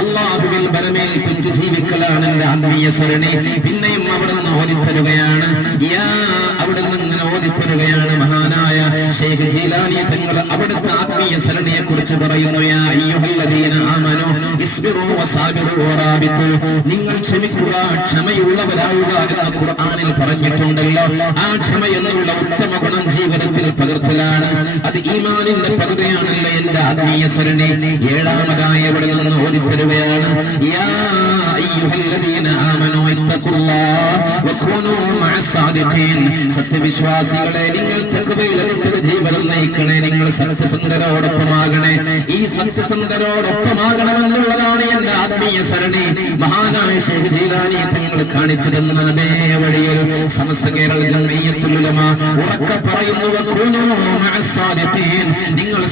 അല്ലാഹുവിൽ ബലമേൽപ്പിച്ച് ജീവിക്കലാണ് എന്റെ ആത്മീയ സരണി. പിന്നെയും അവിടുന്ന് ഓതിത്തരുകയാണ്. അവിടുന്ന് ഇങ്ങനെ ഓതിത്തരുകയാണ് മഹാനായ ഷെയ്ഖ് ജീലാനി തങ്ങൾ അവിടുത്തെ ആത്മീയ സരണിയെ കുറിച്ച് പറയുന്നു നിങ്ങൾ ക്ഷമിക്കുക ക്ഷമയുള്ളവരാവുക എന്ന് ഖുർആനിൽ പറഞ്ഞിട്ടുണ്ടല്ലോ. ആ ക്ഷമ എന്നുള്ള ഉത്തമ ഗുണം ജീവിതത്തിൽ പകർത്തലാണ്. അത് ഈമാനിന്റെ പകുതി സരണി ഏഴാമതായി അവിടെ നിന്ന് ഓടിത്തരുകയാണ് സത്യവിശ്വാസികളെ നിങ്ങൾ തഖ്വയിലെടുത്ത ജീവിതം നയിക്കണേ നിങ്ങൾ സത്യസന്ധരോടൊപ്പമാകണേ. ഈ സത്യസന്ധരോടൊപ്പമാകണമെന്നുള്ളതാണ് എന്റെ ആത്മീയ സരണി. മഹാനായ ഷെയ്ഖ് ജീലാനി തങ്ങൾ കാണിച്ചു തന്ന അതേ വഴിയിൽ. സമസ്ത കേരള ജന്മീയത്തുലമ ഉറക്ക പറയുന്നു നിങ്ങൾ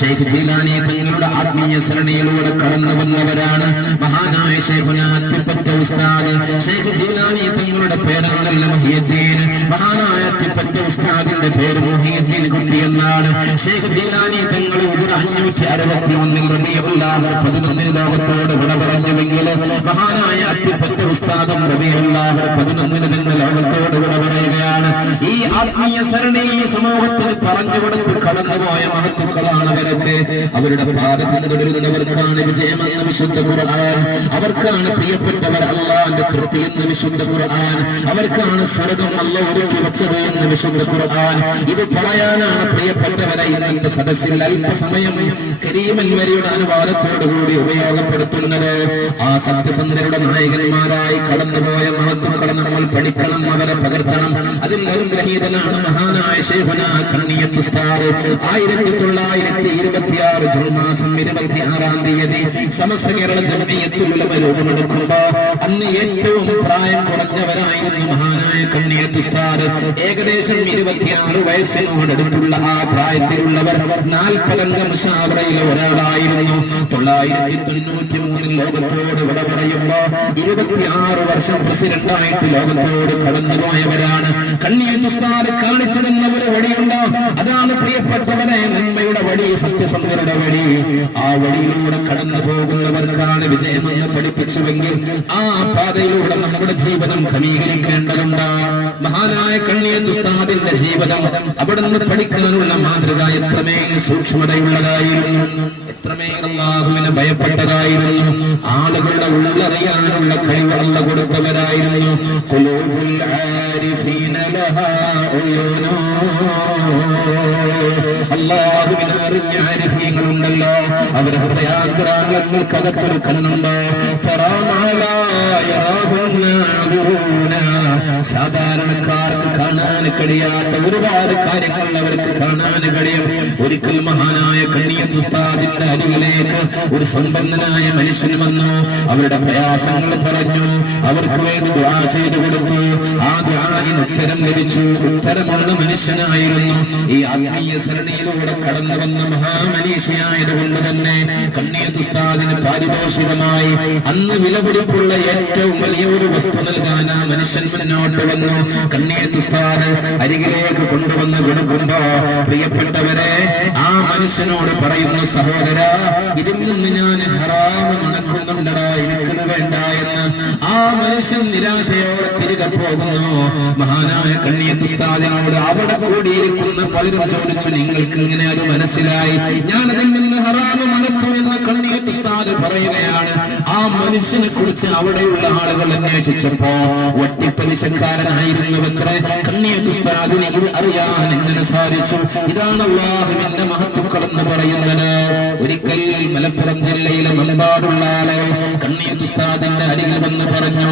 ഷെയ്ഖ് ജീലാനി തങ്ങളുടെ ആത്മീയ സരണിയിലൂടെ കടന്നു വന്നവരാണ്. മഹാനായ ഷെയ്ഖുന അത്തിപ്പറ്റ ഉസ്താദ്. ഷെയ്ഖ് ജീലാനി തങ്ങളുടെ പേരാണല്ല മഹിയദ്ദീൻ മഹാനായ അത്തിപ്പറ്റ ഉസ്താദിന്റെ പേര് മുഹിയുദ്ദീൻ കുട്ടി എന്നാണ്. ഷെയ്ഖ് ജീലാനി തങ്ങൾ ഒരു അഞ്ഞൂറ്റി അറുപത്തി ഒന്നിൽ റബിയുല്ലാഹർ പതിനൊന്നിന് ലോകത്തോട് വിട പറഞ്ഞുവെങ്കിൽ മഹാനായ അത്തിപ്പറ്റ ഉസ്താദും റബിയുല്ലാഹർ പതിനൊന്നിന് തന്നെ ലോകത്തോട് വിട പറയുകയാണ്. ഈ ആത്മീയ സരണി ഈ സമൂഹത്തിന് പറഞ്ഞു കൊടുത്ത് കടന്നുപോയ മഹത്തുക്കളാണ് അവരൊക്കെ അവരുടെ പാത തുടരുന്നവർക്കാണ് വിജയമെന്ന വിശുദ്ധ ഖുർആൻ. അവർക്കാണ് പ്രിയപ്പെട്ടവർ അള്ളാന്റെ തൃപ്തി എന്ന് വിശുദ്ധ ഖുർആൻ. അവർക്കാണ് സ്വർഗം അല്ല ഒരുക്കി വെച്ചത് എന്ന് വിശുദ്ധ ഖുർആൻ. ഇത് പറയാനാണ് പ്രിയപ്പെട്ടവരെ ഇന്നത്തെ സദസ്സിൽ അല്പസമയം കരീമൻ വരിയുടെ അനുവാദത്തോടുകൂടി ഉപയോഗപ്പെടുത്തുന്നത്. ആ സത്യസന്ധരുടെ നായകന്മാരായി കടന്നുപോയ മഹത്വക്കളെ നമ്മൾ പഠിക്കണം അവരെ പകർത്തണം. അതിൽ അനുഗ്രഹീതനാണ് മഹാനായ ശേഖന കണ്ണിയത്ത് ആയിരത്തി തൊള്ളായിരത്തി ഇരുപത്തി ആറ് ജൂൺ മാസം ഇരുപത്തി ആറാം തീയതി സമസ്ത കേരള ജമയത്തുലമ രൂപമെടുക്കുമ്പോ അന്ന് ഏറ്റവും പ്രായം കുറഞ്ഞവരായിരുന്നു മഹാനായ കണ്ണിയത്തുസ്താർ ഏകദേശം ഇരുപത്തിയാറ് വയസ്സിനോടടുത്തുള്ള ആ പ്രായത്തിലുള്ളവർ നാൽപ്പതംഗ മുഷാവറയിലെ ഒരാളായിരുന്നു. തൊള്ളായിരത്തി തൊണ്ണൂറ്റി മൂന്നിൽ ലോകത്തോട് വിട പറയുമ്പോ ഇരുപത്തിയാറ് വർഷം പ്രസിഡന്റായിട്ട് ലോകത്തോട് കടന്നുപോയവരാണ്. കണ്ണിയത്തുസ്താർ കാണിച്ചു ഒരു വഴിയുണ്ടോ? അതാണ് വഴി സത്യസന്ധരുടെ വഴി ആ വഴിയിലൂടെ കടന്നു പോകുന്നവർക്കാണ് വിജയമെന്ന് പഠിപ്പിച്ചുവെങ്കിൽ ആ പാതയിലൂടെ നമ്മുടെ ജീവിതം ക്രമീകരിക്കേണ്ടതുണ്ട്. മഹാനായ കണ്ണിയത്തുസ്താദിന്റെ ജീവിതം അവിടെ നിന്ന് പഠിക്കാനുള്ള മാതൃക എത്രമേൽ സൂക്ഷ്മതയുള്ളതായിരുന്നു. എത്രമേൽ അള്ളാഹുവിനെ ഭയപ്പെട്ടതായിരുന്നു. ആളുകളുടെ ഉള്ളറിയാനുള്ള കഴിവ് അല്ല കൊടുത്തവരായിരുന്നു കണ്ണുണ്ട് സാധാരണക്കാർക്ക് കാണാൻ കഴിയാത്ത ഒരുപാട് കാര്യങ്ങൾ അവർക്ക് കാണാൻ കഴിയും. ഒരിക്കൽ മഹാനായ കണ്ണിയത്ത് ഉസ്താദിന്റെ അരികിലേക്ക് ഒരു സമ്പന്നനായ മനുഷ്യൻ വന്നു. അവരുടെ പ്രയാസങ്ങൾ പറഞ്ഞു. അവർക്ക് വേണ്ടി ദ്വാ ചെയ്തു കൊടുത്തു. ആ ദ്വാരിന് ഉത്തരം ലഭിച്ചു. ഉത്തരമുള്ള മനുഷ്യനായിരുന്നു. ഈ ആത്മീയ സരണിയിലൂടെ കടന്നു വന്ന മഹാമനീഷിയായതുകൊണ്ട് തന്നെ കണ്ണിയത്ത് ഉസ്താദിന് പാരിതോഷികമായി അന്ന് വിലപിടിപ്പുള്ള ഏറ്റവും വലിയ ഒരു വസ്തു നൽകാൻ ആ മനുഷ്യൻ മുന്നോട്ട് വന്നു. കണ്ണിയത്ത് ഉസ്താദ് അരികിലേക്ക് കൊണ്ടുവന്ന് കൊടുക്കുമ്പോ പ്രിയപ്പെട്ടവരെ ആ മനുഷ്യനോട് പറയുന്നു സഹോദര ഇതിൽ നിന്ന് ഞാൻ ഹറാമ് മണക്കുന്നുണ്ടടാ എനിക്കത് വേണ്ട എന്ന്. ആ മനുഷ്യൻ നിരാശയോടെ തിരികെ പോകുന്നു. മഹാനായ കണ്ണിയത്തുസ്താദിനോട് അവിടെ കൂടിയിരിക്കുന്ന പലരും ചോദിച്ചു നിങ്ങൾക്ക് ഇങ്ങനെ അത് മനസ്സിലായി? ഞാൻ അതിൽ നിന്ന് ഹറാമ് മണത്തു എന്ന് ഉസ്താദ് പറയുകയാണ് ആ മനുഷ്യനെ കുറിച്ച് അവിടെയുള്ള ആളുകൾ അന്വേഷിച്ചപ്പോ ഒട്ടിപ്പലിശക്കാരനായിരുന്നുവത്രേ ഇത് അറിയാൻ എങ്ങനെ സാധിച്ചു? ഇതാണ് അള്ളാഹുവിന്റെ മഹത്വക്കൾ എന്ന് പറയുന്നത്. ഒരിക്കൽ മലപ്പുറം ജില്ലയിലെ മുൻപാടുള്ള ആളെ കണ്ണിയത്തുസ്താദിന്റെ അരികിൽ വന്ന് പറഞ്ഞു